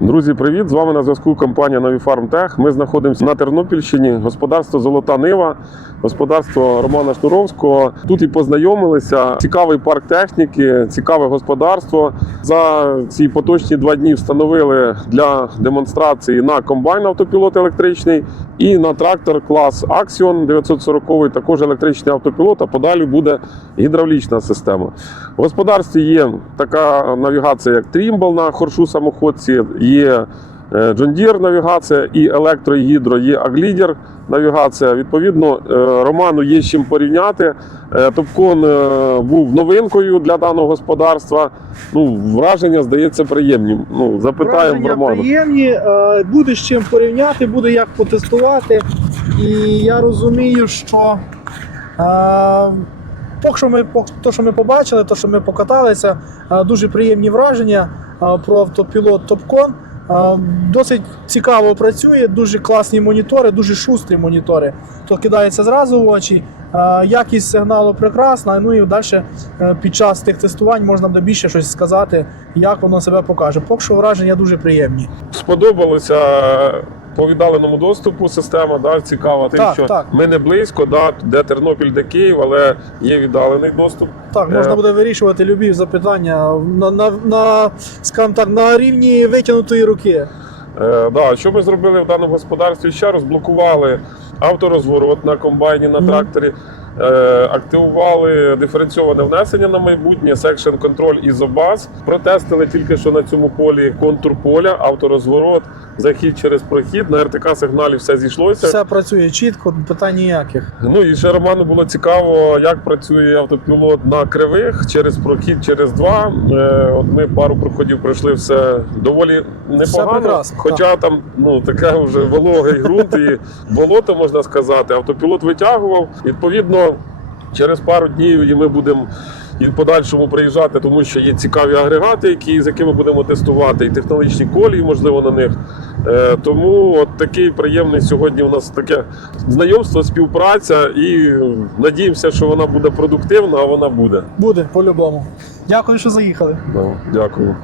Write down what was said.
Друзі, привіт! З вами на зв'язку компанія Нові Фармтех. Ми знаходимося на Тернопільщині, господарство Золота Нива, господарство Романа Шнуровського. Тут і познайомилися. Цікавий парк техніки, цікаве господарство. За ці поточні два дні встановили для демонстрації на комбайн автопілот електричний і на трактор клас Axion 940, також електричний автопілот, а подалі буде гідравлічна система. В господарстві є така навігація, як Trimble на хоршу самоходці, є е, John Deere навігація, і електро, і гідро, є Аглідер навігація. Відповідно, е, Роману є з чим порівняти. Е, Топкон е, був новинкою для даного господарства. Ну, враження, здається, приємні. Ну, запитаємо Враження Роману. приємні, е, буде з чим порівняти, буде як потестувати. І я розумію, що е, поки що ми, то, що ми побачили, то, що ми покаталися, е, дуже приємні враження е, про автопілот Топкон. Е, Досить цікаво працює, дуже класні монітори, дуже шустрі монітори. То кидається зразу в очі. Якість сигналу прекрасна. Ну і далі під час тих тестувань можна буде більше щось сказати, як воно себе покаже. Поки що враження дуже приємні. Сподобалося по віддаленому доступу система, да, цікава, тим, Так, що так. ми не близько, да, де Тернопіль, де Київ, але є віддалений доступ. Так, Е. можна буде вирішувати любі запитання на, на, на, скажімо так, на рівні витягнутої руки. Е, да, що ми зробили в даному господарстві? Ще розблокували авторозворот на комбайні, на тракторі, е, активували диференційоване внесення на майбутнє, секшн контроль ізобаз. Протестили тільки що на цьому полі контур поля, авторозворот, захід через прохід. На РТК сигналі все зійшлося. Все працює чітко, питань ніяких. Ну і ще Роману було цікаво, як працює автопілот на кривих через прохід, через два. Е, От ми пару проходів пройшли все доволі непогано. прекрасно, хоча там ну таке вже вологий ґрунт і болото можна сказати. Автопілот витягував. Відповідно, через пару днів і ми будемо. І в подальшому приїжджати, тому що є цікаві агрегати, які, з якими будемо тестувати, і технологічні колії, можливо, на них. Е, тому от такий приємний сьогодні у нас таке знайомство, співпраця, і надіємося, що вона буде продуктивна, а вона буде. Буде по-любому. Дякую, що заїхали. Да, дякую.